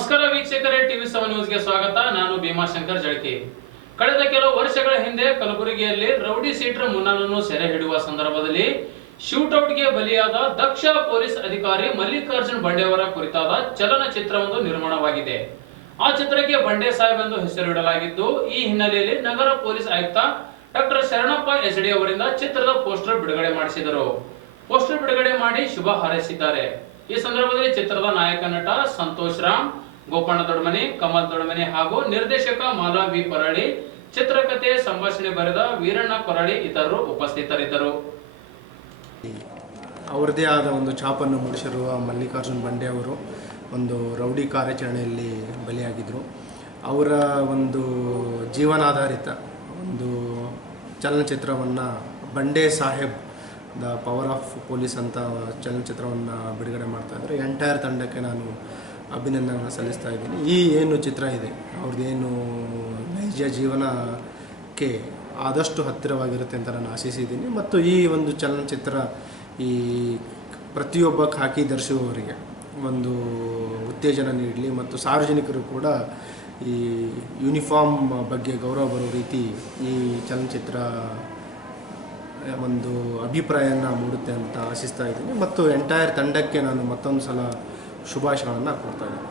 ನಮಸ್ಕಾರ ವೀಕ್ಷಕರೇ, ಟಿವಿ7 ನ್ಯೂಸ್ಗೆ ಸ್ವಾಗತ. ನಾನು ಭೀಮಾಶಂಕರ್ ಜಳಕಿ. ಕಳೆದ ಕೆಲವು ವರ್ಷಗಳ ಹಿಂದೆ ಕಲಬುರಗಿಯಲ್ಲಿ ರೌಡಿ ಶೀಟರ್ ಮುನ್ನಾನನ್ನು ಸೆರೆ ಹಿಡಿಯುವ ಸಂದರ್ಭದಲ್ಲಿ ಶೂಟೌಟ್ಗೆ ಬಲಿಯಾದ ದಕ್ಷ ಪೊಲೀಸ್ ಅಧಿಕಾರಿ ಮಲ್ಲಿಕಾರ್ಜುನ್ ಬಂಡೆ ಅವರ ಕುರಿತಾದ ಚಲನಚಿತ್ರವೊಂದು ನಿರ್ಮಾಣವಾಗಿದೆ. ಆ ಚಿತ್ರಕ್ಕೆ ಬಂಡೆ ಸಾಹೇಬ್ ಎಂದು ಹೆಸರಿಡಲಾಗಿದ್ದು, ಈ ಹಿನ್ನೆಲೆಯಲ್ಲಿ ನಗರ ಪೊಲೀಸ್ ಆಯುಕ್ತ ಡಾಕ್ಟರ್ ಶರಣಪ್ಪ ಎಚ್.ಡಿ ಅವರಿಂದ ಚಿತ್ರದ ಪೋಸ್ಟರ್ ಬಿಡುಗಡೆ ಮಾಡಿಸಿದರು. ಪೋಸ್ಟರ್ ಬಿಡುಗಡೆ ಮಾಡಿ ಶುಭ ಹಾರೈಸಿದ್ದಾರೆ. ಈ ಸಂದರ್ಭದಲ್ಲಿ ಚಿತ್ರದ ನಾಯಕ ನಟ ಸಂತೋಷ್ ರಾಮ್, ಗೋಪಣ್ಣ ದೊಡ್ಮನಿ, ಕಮಲ್ ದೊಡ್ಮನಿ ಹಾಗೂ ನಿರ್ದೇಶಕ ಮಾಲಾ ವಿ ಕೊರಳಿ, ಚಿತ್ರಕಥೆ ಸಂಭಾಷಣೆ ಬರೆದ ವೀರಣ್ಣ ಕೊರಳಿ ಇತರರು ಉಪಸ್ಥಿತರಿದ್ದರು. ಅವರದೇ ಆದ ಒಂದು ಛಾಪನ್ನು ಮೂಡಿಸಿರುವ ಮಲ್ಲಿಕಾರ್ಜುನ್ ಬಂಡೆ ಅವರು ಒಂದು ರೌಡಿ ಕಾರ್ಯಾಚರಣೆಯಲ್ಲಿ ಬಲಿಯಾಗಿದ್ದರು. ಅವರ ಒಂದು ಜೀವನಾಧಾರಿತ ಒಂದು ಚಲನಚಿತ್ರವನ್ನು ಬಂಡೆ Saheb the power of police ಅಂತ ಚಲನಚಿತ್ರವನ್ನು ಬಿಡುಗಡೆ ಮಾಡ್ತಾಯಿದ್ದಾರೆ. ಎಂಟೈರ್ ತಂಡಕ್ಕೆ ನಾನು ಅಭಿನಂದನೆ ಸಲ್ಲಿಸ್ತಾ ಇದ್ದೀನಿ. ಈ ಏನು ಚಿತ್ರ ಇದೆ ಅವ್ರದ್ದೇನು ನೈಜ ಜೀವನಕ್ಕೆ ಆದಷ್ಟು ಹತ್ತಿರವಾಗಿರುತ್ತೆ ಅಂತ ನಾನು ಆಶಿಸಿದ್ದೀನಿ. ಮತ್ತು ಈ ಒಂದು ಚಲನಚಿತ್ರ ಈ ಪ್ರತಿಯೊಬ್ಬ ಖಾಕಿ ಧರಿಸುವವರಿಗೆ ಒಂದು ಉತ್ತೇಜನ ನೀಡಲಿ ಮತ್ತು ಸಾರ್ವಜನಿಕರು ಕೂಡ ಈ ಯೂನಿಫಾರ್ಮ್ ಬಗ್ಗೆ ಗೌರವ ಬರೋ ರೀತಿ ಈ ಚಲನಚಿತ್ರ ಒಂದು ಅಭಿಪ್ರಾಯನ ಮೂಡುತ್ತೆ ಅಂತ ಆಶಿಸ್ತಾ ಇದ್ದೀನಿ. ಮತ್ತು ಎಂಟೈರ್ ತಂಡಕ್ಕೆ ನಾನು ಮತ್ತೊಂದು ಸಲ ಶುಭಾಶಯಗಳನ್ನು ಕೊಡ್ತಾ ಇದ್ದೀನಿ.